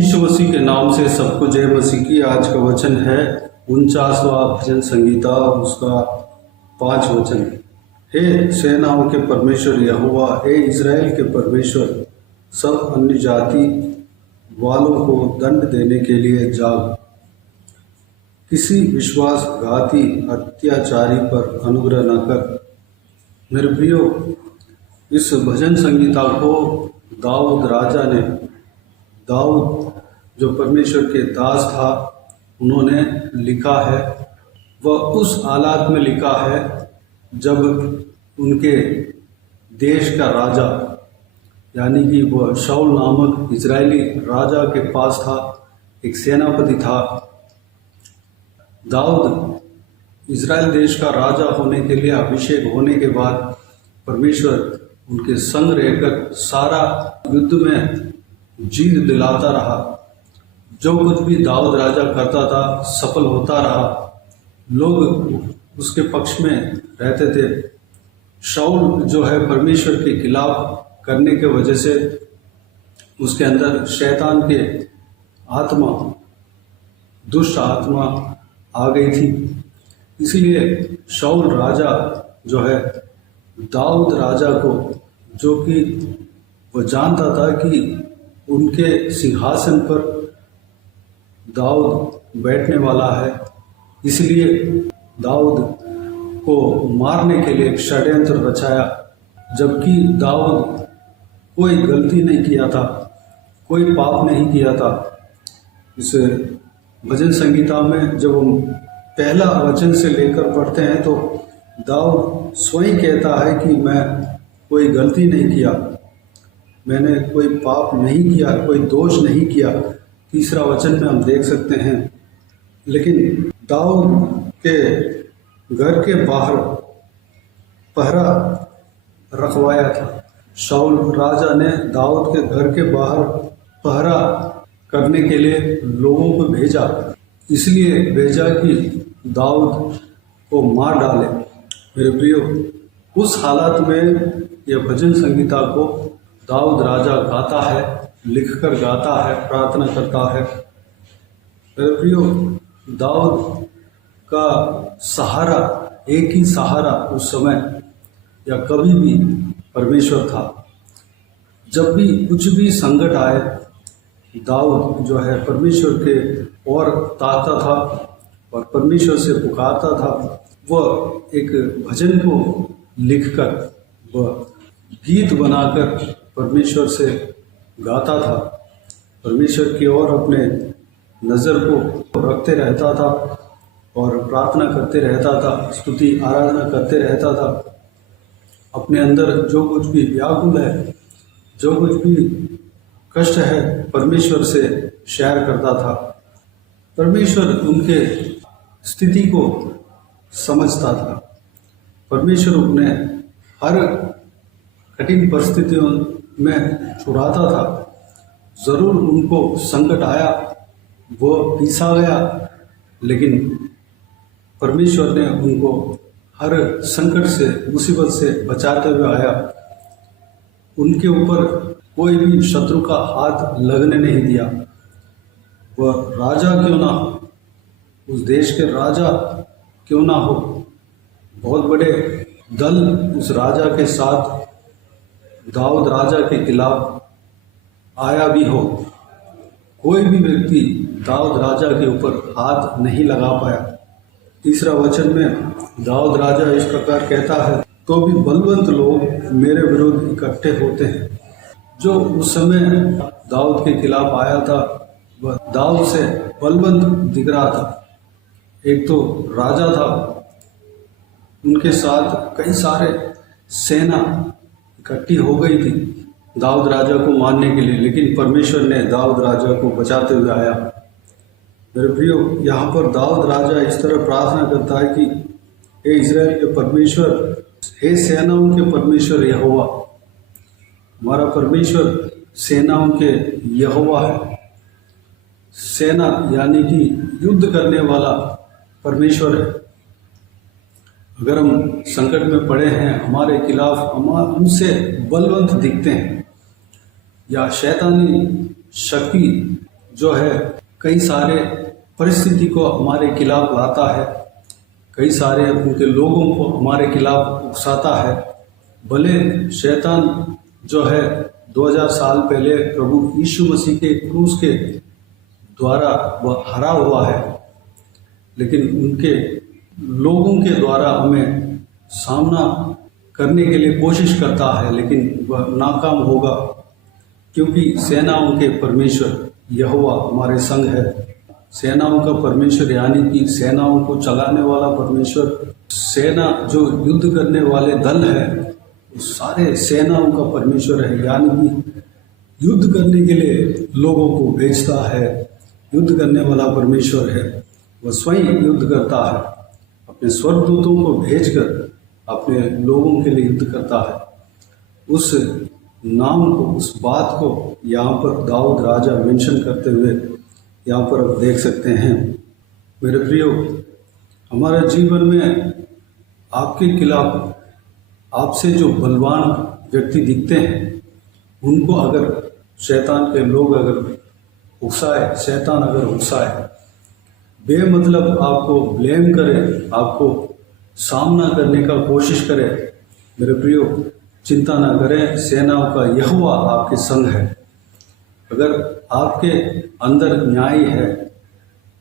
यीशु मसीह के नाम से सबको जय मसीह की। आज का वचन है 49वां भजन संगीता, उसका 5 वचन। हे सेनाओं के परमेश्वर यहोवा, हे इज़राइल के परमेश्वर, सब अन्य जाति वालों को दंड देने के लिए जाग। किसी विश्वासघाती अत्याचारी पर अनुग्रह न कर। मेरे प्रियो, इस भजन संगीता को दाऊद राजा ने, दाऊद जो परमेश्वर के दास था, उन्होंने लिखा है। वह उस हालात में लिखा है जब उनके देश का राजा, यानी कि वह शाऊल नामक इजरायली राजा के पास था, एक सेनापति था। दाऊद इजराइल देश का राजा होने के लिए अभिषेक होने के बाद परमेश्वर उनके संग रहकर सारा युद्ध में जीत दिलाता रहा। जो कुछ भी दाऊद राजा करता था सफल होता रहा। लोग उसके पक्ष में रहते थे। शाऊल जो है परमेश्वर के खिलाफ करने के वजह से उसके अंदर शैतान के आत्मा, दुष्ट आत्मा आ गई थी। इसीलिए शाऊल राजा जो है दाऊद राजा को, जो कि वह जानता था कि उनके सिंहासन पर दाऊद बैठने वाला है, इसलिए दाऊद को मारने के लिए एक षड्यंत्र रचाया। जबकि दाऊद कोई गलती नहीं किया था, कोई पाप नहीं किया था। इस भजन संगीता में जब हम पहला वचन से लेकर पढ़ते हैं तो दाऊद स्वयं कहता है कि मैं कोई गलती नहीं किया, मैंने कोई पाप नहीं किया, कोई दोष नहीं किया। तीसरा वचन में हम देख सकते हैं। लेकिन दाऊद के घर के बाहर पहरा रखवाया था। शाऊल राजा ने दाऊद के घर के बाहर पहरा करने के लिए लोगों को भेजा, इसलिए भेजा कि दाऊद को मार डाले। मेरे प्रियो, उस हालात में यह भजन संगीता को दाऊद राजा गाता है, लिखकर गाता है, प्रार्थना करता है। मेरे प्रियो, दाऊद का सहारा, एक ही सहारा उस समय या कभी भी परमेश्वर था। जब भी कुछ भी संकट आए, दाऊद जो है परमेश्वर के ओर ताकता था और परमेश्वर से पुकारता था। वह एक भजन को लिखकर, वह गीत बनाकर परमेश्वर से गाता था। परमेश्वर की ओर अपने नज़र को रखते रहता था और प्रार्थना करते रहता था, स्तुति आराधना करते रहता था। अपने अंदर जो कुछ भी व्याकुल है, जो कुछ भी कष्ट है, परमेश्वर से शेयर करता था। परमेश्वर उनके स्थिति को समझता था। परमेश्वर उन्हें हर कठिन परिस्थितियों में छुड़ाता था। ज़रूर उनको संकट आया, वो पीसा गया, लेकिन परमेश्वर ने उनको हर संकट से, मुसीबत से बचाते हुए आया। उनके ऊपर कोई भी शत्रु का हाथ लगने नहीं दिया। वह राजा क्यों ना हो, उस देश के राजा क्यों ना हो, बहुत बड़े दल उस राजा के साथ दाऊद राजा के खिलाफ आया भी हो, कोई भी व्यक्ति दाऊद राजा के ऊपर हाथ नहीं लगा पाया। तीसरा वचन में दाऊद राजा इस प्रकार कहता है, तो भी बलवंत लोग मेरे विरुद्ध इकट्ठे होते हैं। जो उस समय दाऊद के खिलाफ आया था, वह दाऊद से बलवंत दिख रहा था। एक तो राजा था, उनके साथ कई सारे सेना इकट्ठी हो गई थी दाऊद राजा को मारने के लिए, लेकिन परमेश्वर ने दाऊद राजा को बचाते हुए आया। मेरे प्रियो, यहाँ पर दाऊद राजा इस तरह प्रार्थना करता है कि हे इज़राइल के परमेश्वर, हे सेनाओं के परमेश्वर यहोवा। हमारा परमेश्वर सेनाओं के यहोवा है। सेना यानी कि युद्ध करने वाला परमेश्वर है। अगर हम संकट में पड़े हैं, हमारे खिलाफ हमसे बलवंत दिखते हैं या शैतानी शक्ति जो है कई सारे परिस्थिति को हमारे खिलाफ लाता है, कई सारे उनके लोगों को हमारे खिलाफ उकसाता है। भले शैतान जो है 2000 साल पहले प्रभु यीशु मसीह के क्रूस के द्वारा वह हरा हुआ है, लेकिन उनके लोगों के द्वारा हमें सामना करने के लिए कोशिश करता है, लेकिन वह नाकाम होगा, क्योंकि सेनाओं के परमेश्वर यहोवा हमारे संग है। सेनाओं का परमेश्वर यानी कि सेनाओं को चलाने वाला परमेश्वर, सेना जो युद्ध करने वाले दल है, वो सारे सेनाओं का परमेश्वर है, यानी कि युद्ध करने के लिए लोगों को भेजता है। युद्ध करने वाला परमेश्वर है, वह स्वयं युद्ध करता है, अपने स्वर्गदूतों को भेजकर अपने लोगों के लिए युद्ध करता है। उस नाम को, उस बात को यहाँ पर दाऊद राजा मेंशन करते हुए यहाँ पर आप देख सकते हैं। मेरे प्रियो, हमारे जीवन में आपके खिलाफ आपसे जो बलवान व्यक्ति दिखते हैं, उनको अगर शैतान के लोग अगर उकसाए, शैतान अगर उकसाए, बेमतलब आपको ब्लेम करे, आपको सामना करने का कोशिश करे, मेरे प्रियो चिंता ना करें, सेनाओं का यहोवा आपके संग है। अगर आपके अंदर न्याय है,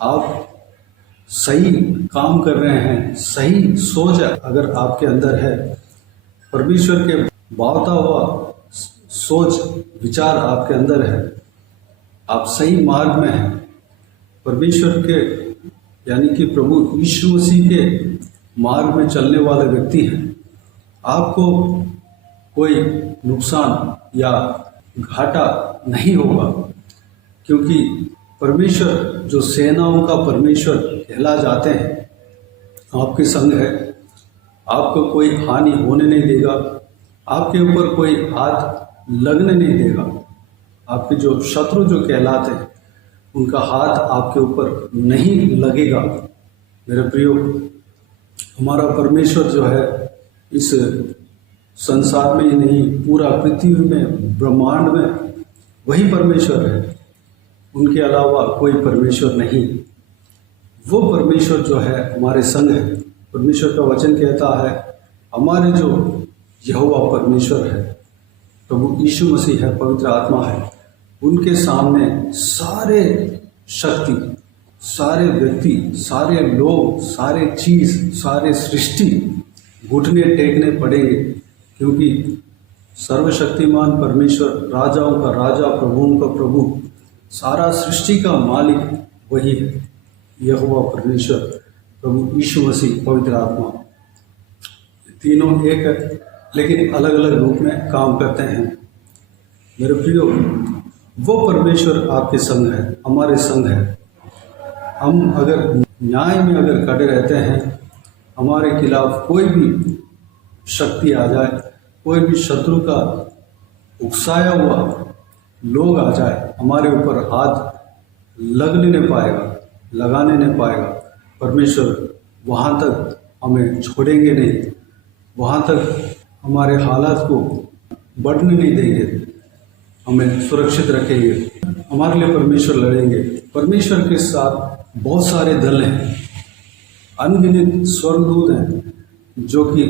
आप सही काम कर रहे हैं, सही सोच अगर आपके अंदर है, परमेश्वर के भावता हुआ सोच विचार आपके अंदर है, आप सही मार्ग में हैं, परमेश्वर के यानी कि प्रभु यीशु मसीह के मार्ग में चलने वाले व्यक्ति हैं, आपको कोई नुकसान या घाटा नहीं होगा, क्योंकि परमेश्वर जो सेनाओं का परमेश्वर कहला जाते हैं आपके संग है। आपको कोई हानि होने नहीं देगा, आपके ऊपर कोई हाथ लगने नहीं देगा। आपके जो शत्रु जो कहलाते हैं, उनका हाथ आपके ऊपर नहीं लगेगा। मेरे प्रियो, हमारा परमेश्वर जो है इस संसार में ही नहीं, पूरा पृथ्वी में, ब्रह्मांड में वही परमेश्वर है, उनके अलावा कोई परमेश्वर नहीं। वो परमेश्वर जो है हमारे संग है। परमेश्वर का वचन कहता है, हमारे जो यहोवा परमेश्वर है, प्रभु यीशु मसीह है, पवित्र आत्मा है, उनके सामने सारे शक्ति, सारे व्यक्ति, सारे लोग, सारे चीज, सारे सृष्टि घुटने टेकने पड़ेंगे, क्योंकि सर्वशक्तिमान परमेश्वर, राजाओं का राजा, प्रभुओं का प्रभु, सारा सृष्टि का मालिक वही है, यहोवा परमेश्वर, प्रभु यीशु मसीह, पवित्र आत्मा। तीनों एक है, लेकिन अलग अलग रूप में काम करते हैं। मेरे प्रियो, वो परमेश्वर आपके संग है, हमारे संग है। हम अगर न्याय में अगर खड़े रहते हैं, हमारे खिलाफ कोई भी शक्ति आ जाए, कोई भी शत्रु का उकसाया हुआ लोग आ जाए, हमारे ऊपर हाथ लगने नहीं पाएगा, लगाने नहीं पाएगा। परमेश्वर वहाँ तक हमें छोड़ेंगे नहीं, वहाँ तक हमारे हालात को बढ़ने नहीं देंगे, हमें सुरक्षित रखेंगे। हमारे लिए परमेश्वर लड़ेंगे। परमेश्वर के साथ बहुत सारे दल हैं, अनगिनत स्वर्गदूत हैं जो कि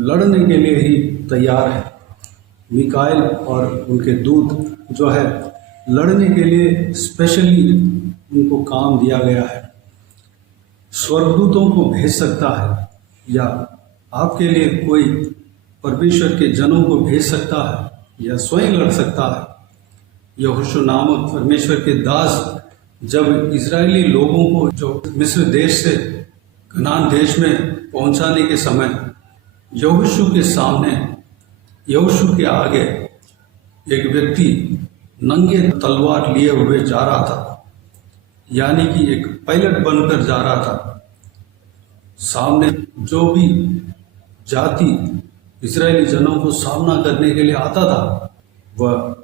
लड़ने के लिए ही तैयार है। मिकाएल और उनके दूत जो है लड़ने के लिए स्पेशली उनको काम दिया गया है। स्वर्गदूतों को भेज सकता है, या आपके लिए कोई परमेश्वर के जनों को भेज सकता है, या स्वयं लड़ सकता है। यहोशू नामक परमेश्वर के दास जब इजरायली लोगों को जो मिस्र देश से कनान देश में पहुंचाने के समय यहोशू के सामने, यहोशू के आगे एक व्यक्ति नंगे तलवार लिए हुए जा रहा था, यानी कि एक पायलट बनकर जा रहा था। सामने जो भी जाति इजरायली जनों को सामना करने के लिए आता था, वह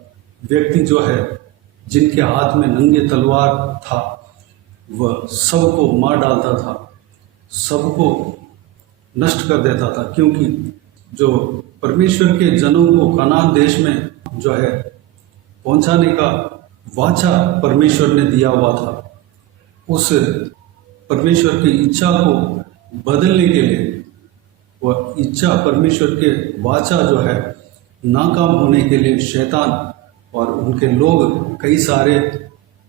व्यक्ति जो है जिनके हाथ में नंगे तलवार था, वह सबको मार डालता था, सबको नष्ट कर देता था। क्योंकि जो परमेश्वर के जनों को कनान देश में जो है पहुंचाने का वाचा परमेश्वर ने दिया हुआ था, उस परमेश्वर की इच्छा को बदलने के लिए, वह इच्छा परमेश्वर के वाचा जो है नाकाम होने के लिए शैतान और उनके लोग कई सारे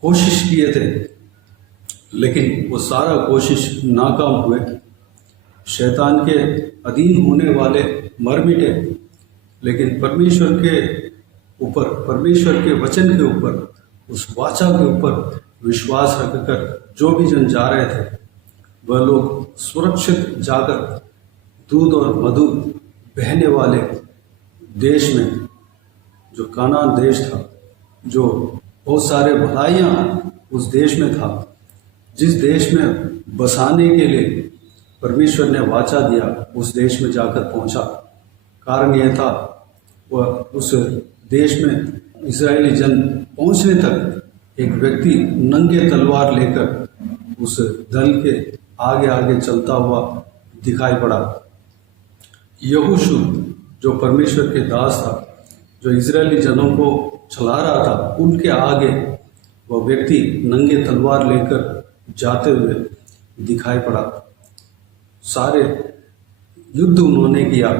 कोशिश किए थे, लेकिन वो सारा कोशिश नाकाम हुए। शैतान के अधीन होने वाले मर मिटे, लेकिन परमेश्वर के ऊपर, परमेश्वर के वचन के ऊपर, उस वाचा के ऊपर विश्वास रखकर जो भी जन जा रहे थे वह लोग सुरक्षित जाकर दूध और मधु बहने वाले देश में, जो कानान देश था, जो बहुत सारे भलाइयाँ उस देश में था, जिस देश में बसाने के लिए परमेश्वर ने वाचा दिया, उस देश में जाकर पहुंचा। कारण यह था, वह उस देश में इजरायली जन पहुंचने तक एक व्यक्ति नंगे तलवार लेकर उस दल के आगे आगे चलता हुआ दिखाई पड़ा। यहोशू जो परमेश्वर के दास था, जो इजरायली जनों को चला रहा था, उनके आगे वह व्यक्ति नंगे तलवार लेकर जाते हुए दिखाई पड़ा। सारे युद्ध उन्होंने किया,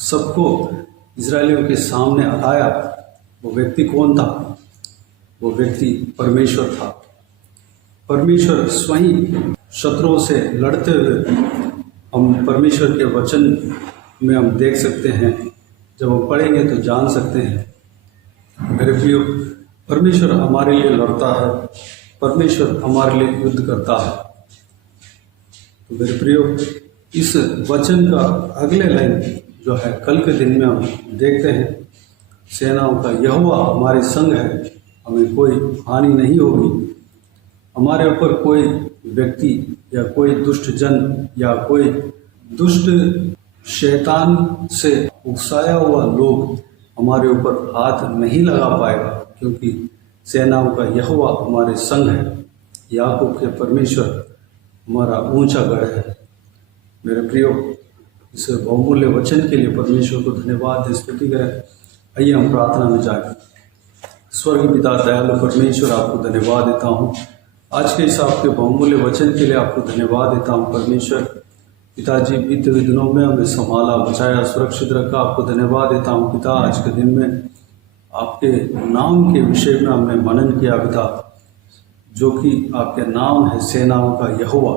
सबको इजरायलियों के सामने हराया। वो व्यक्ति कौन था? वो व्यक्ति परमेश्वर था। परमेश्वर स्वयं शत्रुओं से लड़ते हुए हम परमेश्वर के वचन में हम देख सकते हैं। जब हम पढ़ेंगे तो जान सकते हैं। मेरे प्रियो, परमेश्वर हमारे लिए लड़ता है, परमेश्वर हमारे लिए युद्ध करता है। तो मेरे प्रियो, इस वचन का अगले लाइन जो है कल के दिन में हम देखते हैं, सेनाओं का यहोवा हमारे संग है, हमें कोई हानि नहीं होगी। हमारे ऊपर कोई व्यक्ति या कोई दुष्ट जन या कोई दुष्ट शैतान से उकसाया हुआ लोग हमारे ऊपर हाथ नहीं लगा पाएगा, क्योंकि सेनाओं का यहोवा हमारे संग है। याकूब के परमेश्वर हमारा ऊंचा गढ़ है। मेरे प्रियो, इस बहुमूल्य वचन के लिए परमेश्वर को धन्यवाद, स्तुति करें। आइए हम प्रार्थना में जाएं। स्वर्ग पिता दयालु परमेश्वर, आपको धन्यवाद देता हूँ आज के इस आपके बहुमूल्य वचन के लिए। आपको धन्यवाद देता हूँ परमेश्वर। पिताजी, बीते हुए दिनों में हमें संभाला, बचाया, सुरक्षित रखा। आपको धन्यवाद देता हूँ पिता। आज के दिन में आपके नाम के विषय में हमने मनन किया पिता, जो कि आपके नाम है सेनाओं का यहोवा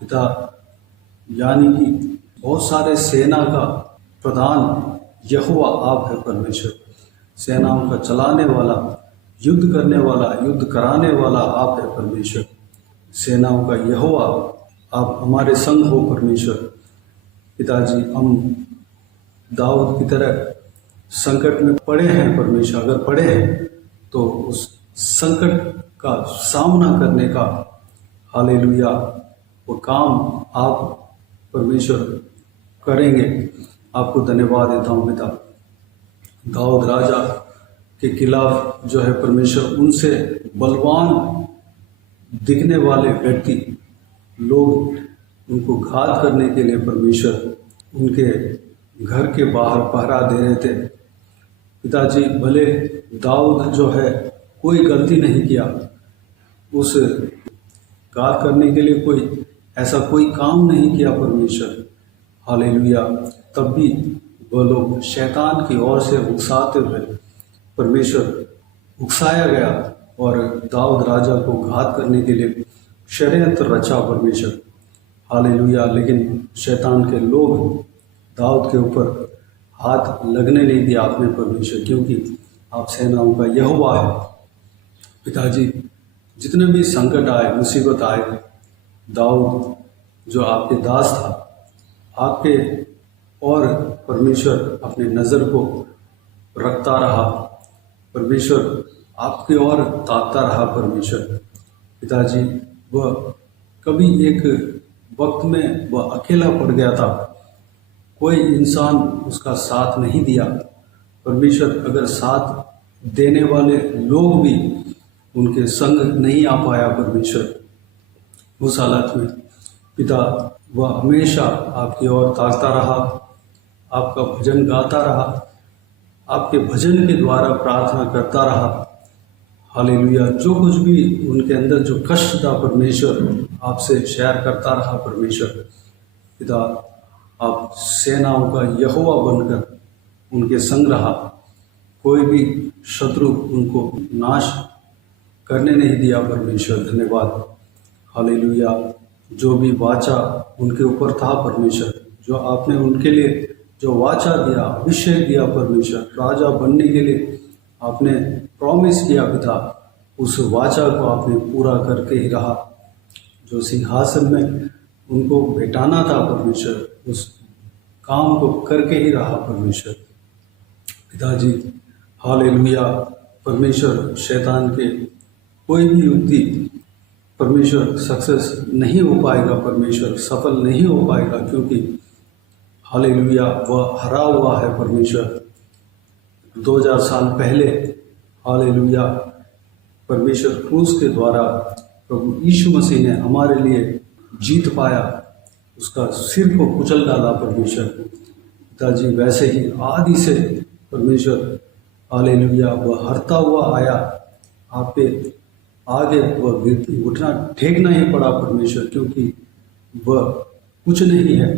पिता, यानी कि बहुत सारे सेना का प्रधान यहोवा आप है परमेश्वर। सेनाओं का चलाने वाला, युद्ध करने वाला, युद्ध कराने वाला आप है परमेश्वर। सेनाओं का यहोवा आप हमारे संग हो परमेश्वर। पिताजी, हम दाऊद की तरह संकट में पड़े हैं परमेश्वर। अगर पड़े हैं तो उस संकट का सामना करने का, हालेलुया, वो काम आप परमेश्वर करेंगे। आपको धन्यवाद देता हूँ पिता। दाऊद राजा के खिलाफ जो है परमेश्वर, उनसे बलवान दिखने वाले व्यक्ति लोग उनको घात करने के लिए परमेश्वर उनके घर के बाहर पहरा दे रहे थे। पिताजी, भले दाऊद जो है कोई गलती नहीं किया, उस घात करने के लिए कोई ऐसा कोई काम नहीं किया परमेश्वर, हालेलुया, तब भी वह लोग शैतान की ओर से उकसाते हुए परमेश्वर उकसाया गया और दाऊद राजा को घात करने के लिए षड्यंत्र रचा परमेश्वर, हालेलुया। लेकिन शैतान के लोग दाऊद के ऊपर हाथ लगने नहीं दिया आपने परमेश्वर, क्योंकि आप सेनाओं का यहोवा है। पिताजी, जितने भी संकट आए, मुसीबत आए, दाऊद जो आपके दास था, आपके और परमेश्वर अपने नज़र को रखता रहा, परमेश्वर आपके और ताकता रहा परमेश्वर। पिताजी, वह कभी एक वक्त में वह अकेला पड़ गया था, कोई इंसान उसका साथ नहीं दिया परमेश्वर। अगर साथ देने वाले लोग भी उनके संग नहीं आ पाया परमेश्वर, उस हालत में पिता वह हमेशा आपकी ओर ताकता रहा, आपका भजन गाता रहा, आपके भजन के द्वारा प्रार्थना करता रहा, हालेलुया। जो कुछ भी उनके अंदर जो कष्ट था परमेश्वर आपसे शेयर करता रहा परमेश्वर पिता, आप सेनाओं का यहोवा बनकर उनके संग रहा। कोई भी शत्रु उनको नाश करने नहीं दिया परमेश्वर, धन्यवाद। हालेलुया। जो भी वाचा उनके ऊपर था परमेश्वर, जो आपने उनके लिए जो वाचा दिया, अभिषेक दिया परमेश्वर, राजा बनने के लिए आपने प्रॉमिस किया पिता, उस वाचा को आपने पूरा करके ही रहा। जो सिंहासन में उनको बैठाना था परमेश्वर, उस काम को करके ही रहा परमेश्वर पिताजी। हालेलुया। परमेश्वर शैतान के कोई भी युक्ति परमेश्वर सक्सेस नहीं हो पाएगा, परमेश्वर सफल नहीं हो पाएगा, क्योंकि हालेलुया वह हरा हुआ है परमेश्वर। 2000 साल पहले हालेलुया परमेश्वर क्रूस के द्वारा प्रभु यीशु मसीह ने हमारे लिए जीत पाया, उसका सिर को कुचल डाला परमेश्वर पिताजी। वैसे ही आदि से परमेश्वर हालेलुया वह हरता हुआ आया, आपके आगे वह उठना ठेकना ही पड़ा परमेश्वर, क्योंकि वह कुछ नहीं है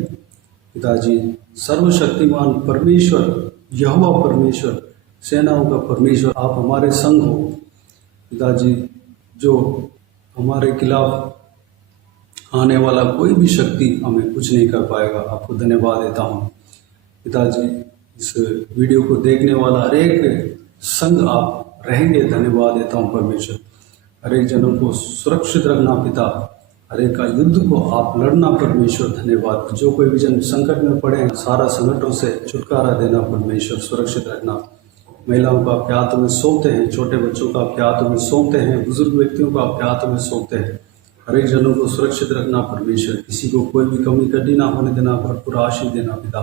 पिताजी। सर्वशक्तिमान परमेश्वर यहोवा परमेश्वर, सेनाओं का परमेश्वर, आप हमारे संग हो पिताजी। जो हमारे खिलाफ आने वाला कोई भी शक्ति हमें कुछ नहीं कर पाएगा। आपको धन्यवाद देता हूँ पिताजी। इस वीडियो को देखने वाला हर एक संग आप रहेंगे, धन्यवाद देता हूँ परमेश्वर। हर एक जनों को सुरक्षित रखना पिता, हर एक का युद्ध को आप लड़ना परमेश्वर, धन्यवाद। जो कोई भी जन संकट में पड़े, सारा संकटों से छुटकारा देना परमेश्वर, सुरक्षित रखना। महिलाओं को आपके हाथों में सौंपते हैं, छोटे बच्चों को आपके हाथों में सौंपते हैं, बुजुर्ग व्यक्तियों को आपके हाथों में सौंपते हैं। हर एक जनों को सुरक्षित रखना परमेश्वर, किसी को कोई भी कमी कड़ी ना होने देना, भरपूर आशीष देना पिता।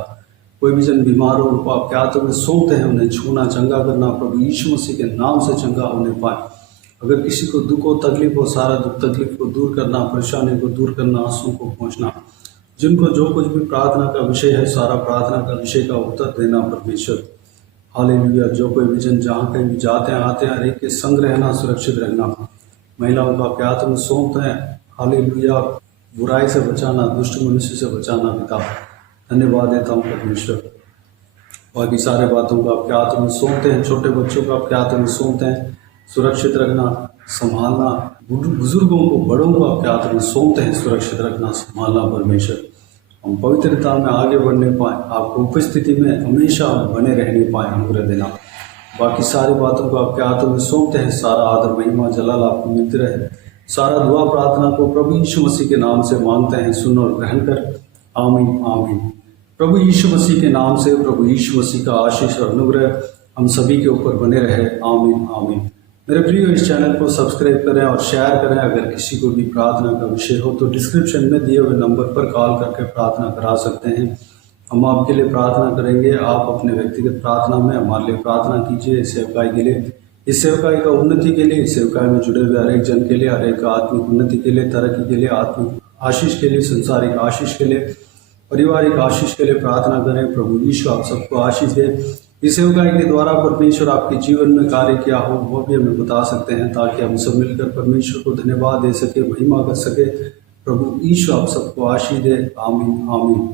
कोई भी जन बीमार हो, उनको आपके हाथों में सौंपते हैं, उन्हें छूना, चंगा करना प्रभु यीशु मसीह के नाम से चंगा होने पाए। अगर किसी को दुख हो, तकलीफ हो, सारा दुख तकलीफ को दूर करना, परेशानी को दूर करना, आंसू को पहुँचना। जिनको जो कुछ भी प्रार्थना का विषय है, सारा प्रार्थना का विषय का उत्तर देना परमेश्वर। हालेलुया। जो कोई भी जन जहाँ कहीं भी जाते हैं आते हैं, हर एक के संग रहना, सुरक्षित रहना। महिलाओं को आपके हाथ में सौंपते हैं, हालेलुया। बुराई से बचाना, दुष्ट मनुष्य से बचाना पिता, धन्यवाद देता हूँ परमेश्वर। बाकी सारे बातों को आपके हाथों में सौंपते हैं, छोटे बच्चों को आपके हाथों में सौंपते हैं, सुरक्षित रखना, संभालना। बुजुर्गों को, बड़ों को आपके हाथों में सौंपते हैं, सुरक्षित रखना, संभालना परमेश्वर। हम पवित्रता में आगे बढ़ने पाएँ, आपको उपस्थिति में हमेशा बने रहने पाएँ, अनुग्रह देना। बाकी सारी बातों को आपके हाथों में सौंपते हैं, सारा आदर महिमा जलाल आपको मिलते रहे। सारा दुआ प्रार्थना को प्रभु यीशु मसीह के नाम से मांगते हैं, सुन और ग्रहण कर, आमीन आमीन। प्रभु यीशु मसीह के नाम से प्रभु यीशु मसीह का आशीष और अनुग्रह हम सभी के ऊपर बने रहे, आमीन आमीन। मेरे प्रिय, इस चैनल को सब्सक्राइब करें और शेयर करें। अगर किसी को भी प्रार्थना का विषय हो तो डिस्क्रिप्शन में दिए हुए नंबर पर कॉल करके प्रार्थना करा सकते हैं। हम आपके लिए प्रार्थना करेंगे। आप अपने व्यक्तिगत प्रार्थना में हमारे लिए प्रार्थना कीजिए, सेवकाई के लिए, इस सेवकाई का उन्नति के लिए, इस सेवकाई में जुड़े हुए हर एक जन के लिए, हर एक आत्मिक उन्नति के लिए, तरक्की के लिए, आत्मिक आशीष के लिए, संसारिक आशीष के लिए, पारिवारिक आशीष के लिए प्रार्थना करें। प्रभु यीशु आप सबको आशीष दे। इस सेवकाई के द्वारा परमेश्वर आपके जीवन में कार्य किया हो वो भी हमें बता सकते हैं, ताकि हम सब मिलकर परमेश्वर को धन्यवाद दे सके, महिमा कर सके। प्रभु यीशु आप सबको आशीष दे, आमीन आमीन।